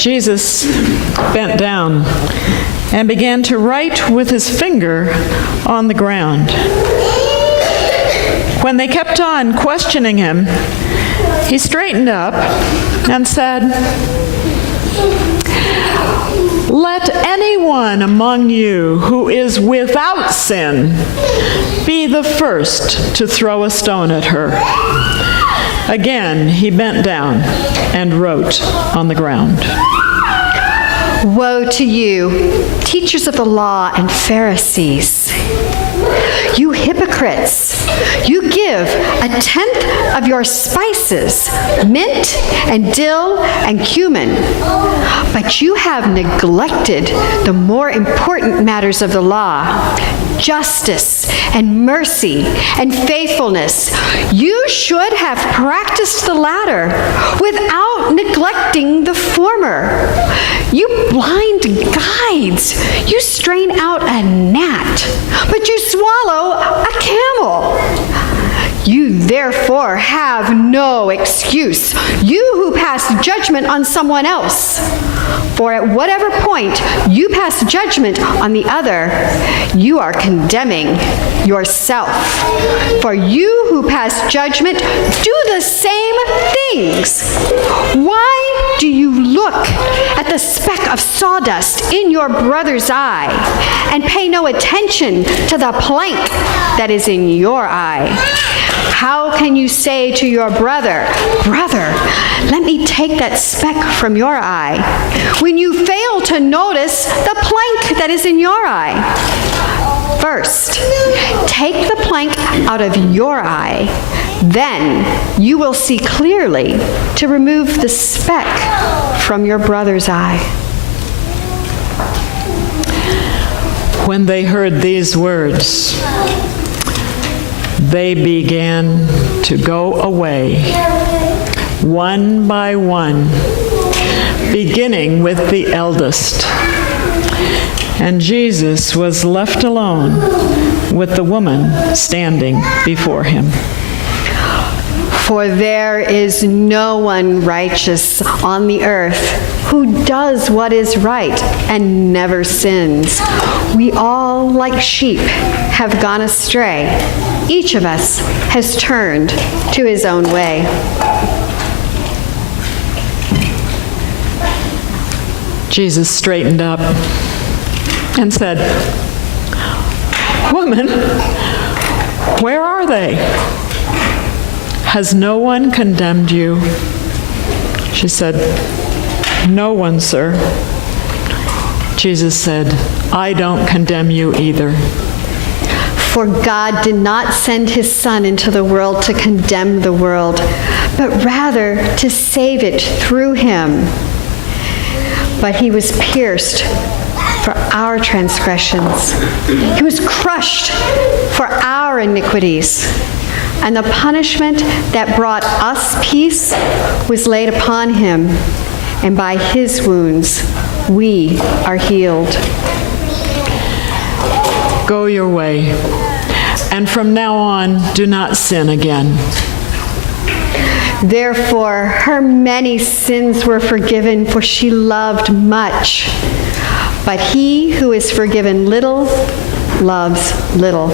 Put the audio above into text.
Jesus bent down and began to write with his finger on the ground. When they kept on questioning him, he straightened up and said, "Let anyone among you who is without sin be the first to throw a stone at her." Again, he bent down and wrote on the ground. Woe to you, teachers of the law and Pharisees! You hypocrites! You give 1/10 of your spices, mint and dill and cumin, but you have neglected the more important matters of the law, justice and mercy and faithfulness. You should have practiced the latter without neglecting the former. You blind guides, you strain out a gnat, but you swallow a camel. You therefore have no excuse, you who pass judgment on someone else. For at whatever point you pass judgment on the other, you are condemning yourself. For you who pass judgment do the same things. Why do you look at the speck of sawdust in your brother's eye and pay no attention to the plank that is in your eye? How can you say to your brother, "Brother, let me take that speck from your eye," when you fail to notice the plank that is in your eye? First, take the plank out of your eye, then you will see clearly to remove the speck from your brother's eye. When they heard these words, they began to go away, one by one, beginning with the eldest. And Jesus was left alone with the woman standing before him. For there is no one righteous on the earth who does what is right and never sins. We all, like sheep, have gone astray. Each of us has turned to his own way. Jesus straightened up and said, "Woman, where are they? Has no one condemned you?" She said, "No one, sir." Jesus said, "I don't condemn you either. For God did not send his Son into the world to condemn the world, but rather to save it through him. But he was pierced for our transgressions. He was crushed for our iniquities. And the punishment that brought us peace was laid upon him. And by his wounds, we are healed." Go your way, and from now on, do not sin again. Therefore, her many sins were forgiven, for she loved much. But he who is forgiven little loves little.